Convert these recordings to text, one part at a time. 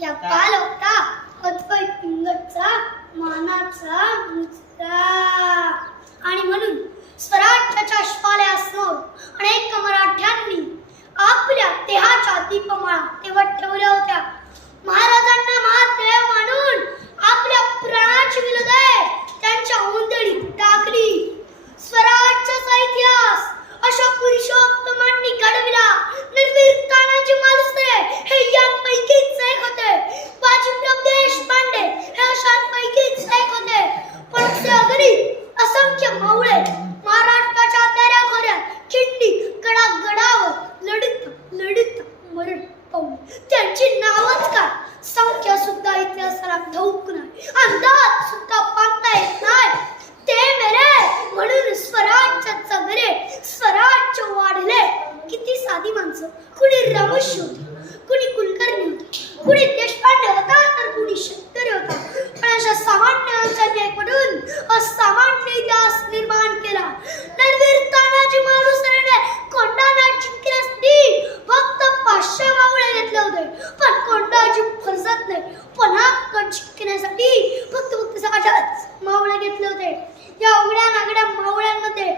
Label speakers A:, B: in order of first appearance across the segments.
A: या काल होता अद्वैत पिंगटचा मानाचा मुजरा. आणि म्हणून स्वराज्याच्या श्वाल्यासमोर अनेक मराठ्यांनी आपल्या देहाच्या दीपमाळा तेवत ठेवल्या होत्या. महाराजांना महादेव मानून आपल्या प्राणाची विलदय मरण पाहून त्यांची नावच काय संख्या सुद्धा इतिहासाला ठाऊक नाही. अंदाज सुद्धा पाहता येत नाही. ते मेरे म्हणून स्वराज्य घरे स्वराज्य वाढले. किती साधी माणसं. कुणी रमू शोध कुणी कुलकर्णी होती कुणी देशपांडे होता तर कुणी शेतकरी होता पण अशा सामान्य माणसांनी एकवटून असामान्य इतिहास निर्माण केला नरवीर तानाजी मालुसरेने कोंडाणा जिंकण्यासाठी फक्त पाचशे मावळे घेतले होते पण फरसत नाही. पुन्हा गड शिकण्यासाठी फक्त फक्त साठच मावळे घेतले होते. या उघड्या नागड्या मावळ्यांमध्ये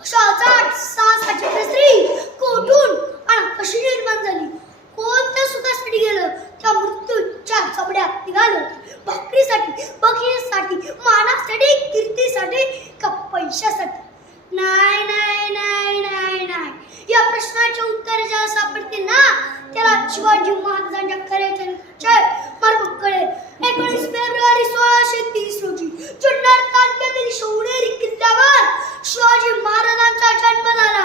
A: शाहजाट सासाची स्त्री कोठून आणि कशी निर्माण झाली? कोणत्या सुखासाठी गेलं? त्या मृत्यूच्या चपड्या निघालं भाकरीसाठी बघण्यासाठी मानासाठी कीर्तीसाठी का पैशासाठी? नाही नाही प्रश्नाचे उत्तर जे सापडते ना त्याला शिवाजी महाराजांच्या खऱ्याच्या मार्ग कळेल एकोणीस फेब्रुवारी सोळाशे तीस रोजी जुन्नर तालुक्यातील शिवनेरी किल्ल्यावर शिवाजी महाराजांचा जन्म झाला.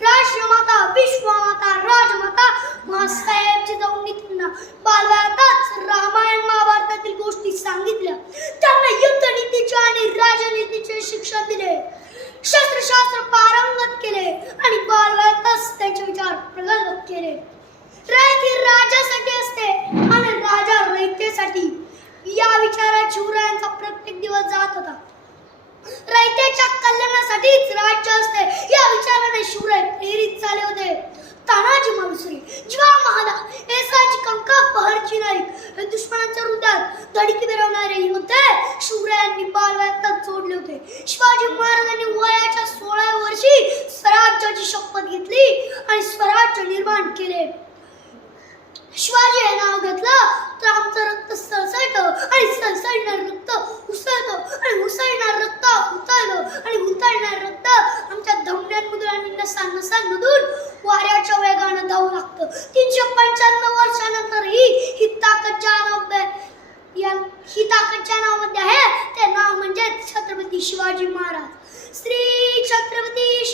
A: राष्ट्रमाता विश्वमाता राजमाता महासाहेब जाऊन त्यांना बालवयातच राह आणि बालवयातच त्यांचे विचार प्रगल्भ केले. रयत ही राजासाठी असते आणि राजा रयतेसाठी. या विचारात शिवरायांचा प्रत्येक दिवस जात होता. रयतेच्या कल्याणासाठीच राज्य असते. या विचाराने शिवराय प्रेरित झाले होते. तानाजी मालुसरे जीवा महाला एसाजी कंक पहरची नाईक हे दुश्मनांच्या हृदयात धडकी मिरवणारे होते. शिवरायांनी बालवयातच जोडले होते. शिवाजी महाराजांनी निर्माण केले. शिवाजी हे नाव घेतलं तर आमचं रक्त सळसळतं आणि सळसळणार रक्त उसळतं आणि उसळणार रक्त उतळलं आणि उतळणार रक्त आमच्या धमण्यांमधून आणि नसा नसांमधून वाऱ्याच्या वेगानं धावू लागतं. तीनशे पंच्याण्णव वर्षानंतरही ही ताकद ज्या नाव ही ताकद ज्या नावामध्ये आहे ते नाव म्हणजे छत्रपती शिवाजी महाराज. श्री छत्रपती